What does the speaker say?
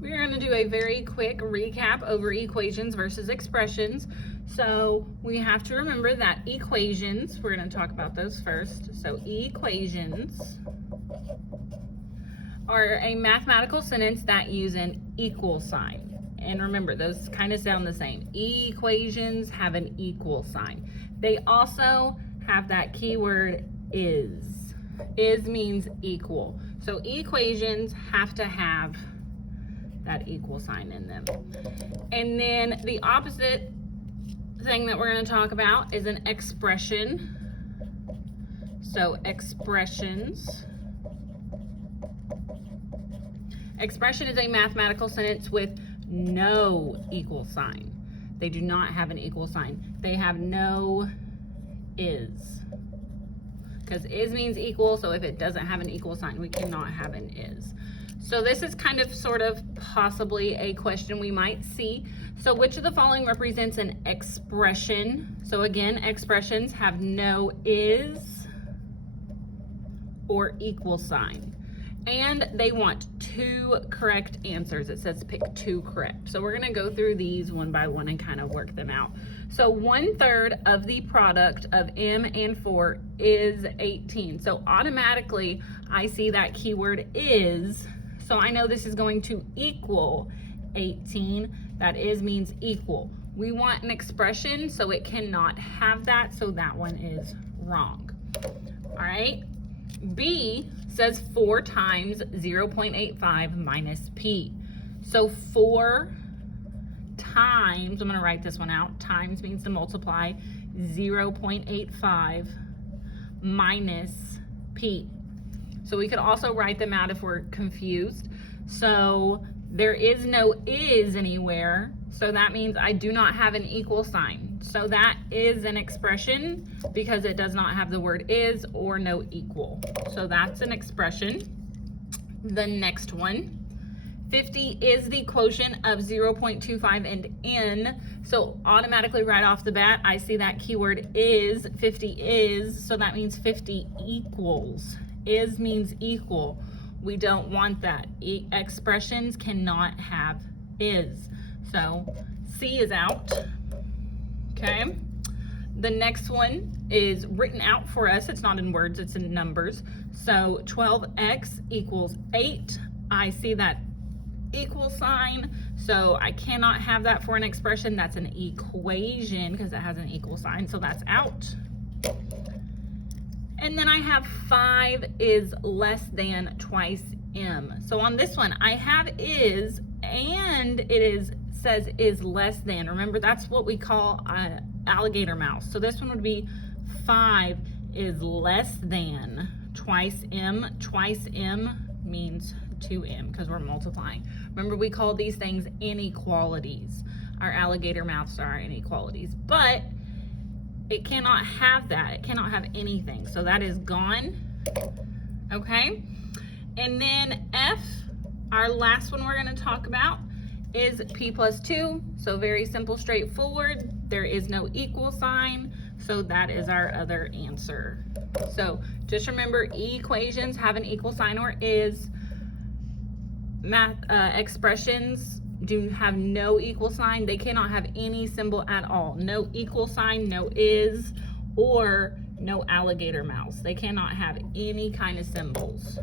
We're going to do a very quick recap over equations versus expressions. So we have to remember that equations, we're going to talk about those first. So equations are a mathematical sentence that use an equal sign. And remember, those kind of sound the same. Equations have an equal sign. They also have that keyword is. Is means equal. So equations have to have that equal sign in them. And then the opposite thing that we're going to talk about is an expression. So expressions. Expression is a mathematical sentence with no equal sign. They do not have an equal sign. They have no is. Because is means equal, so if it doesn't have an equal sign, we cannot have an is. So this is kind of sort of possibly a question we might see. So which of the following represents an expression? So again, expressions have no is or equal sign. And they want 2 correct answers. It says pick 2 correct. So we're gonna go through these one by one and kind of work them out. So 1/3 of the product of M and 4 is 18. So automatically I see that keyword is, so I know this is going to equal 18. That is means equal. We want an expression, so it cannot have that, so that one is wrong. All right. B says 4 times 0.85 minus P. So 4 times, I'm going to write this one out, times means to multiply, 0.85 minus P. So we could also write them out if we're confused. So there is no is anywhere, so that means I do not have an equal sign. So that is an expression because it does not have the word is or no equal. So that's an expression. The next one, 50 is the quotient of 0.25 and n. So automatically right off the bat, I see that keyword is, 50 is, so that means 50 equals. Is means equal. We don't want that. Expressions cannot have is. So C is out. Okay. The next one is written out for us. It's not in words, it's in numbers. So 12x equals 8. I see that equal sign, so I cannot have that for an expression. That's an equation because it has an equal sign, so that's out. And then I have 5 is less than twice m. So on this one, I have is, and it is says is less than. Remember, that's what we call alligator mouse. So this one would be 5 is less than twice m. Twice m means 2m because we're multiplying. Remember, we call these things inequalities. Our alligator mouths are inequalities, but it cannot have that. It cannot have anything. So that is gone. Okay. And then F, our last one we're going to talk about is P plus 2. So very simple, straightforward. There is no equal sign. So that is our other answer. So just remember, equations have an equal sign or is. Math expressions do have no equal sign. They cannot have any symbol at all. No equal sign, no is, or no alligator mouse. They cannot have any kind of symbols.